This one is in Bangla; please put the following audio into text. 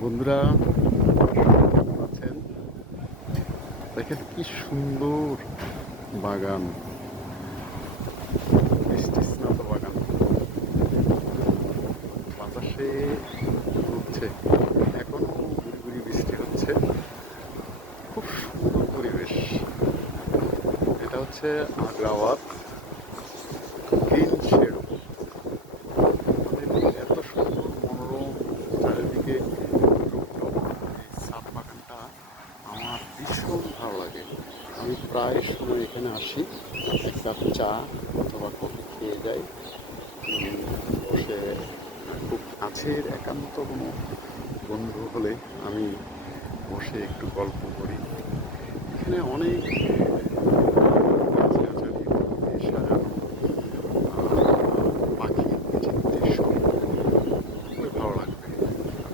বন্ধুরা, আছেন? দেখেন কি সুন্দর বাগান। মিষ্টি স্নাত বাগান। বাতাসে উঠছে। এখনও গুড়ি গুড়ি বৃষ্টি হচ্ছে। খুব সুন্দর পরিবেশ। এটা হচ্ছে আগ্রাওয়াত। গ্রিন ভীষণ ভালো লাগে। আমি প্রায় সময় এখানে আসি, এক কাপ চা অথবা কফি খেয়ে যাই। বসে খুব কাছের একান্ত কোনো বন্ধু হলে আমি বসে একটু গল্প করি। এখানে অনেক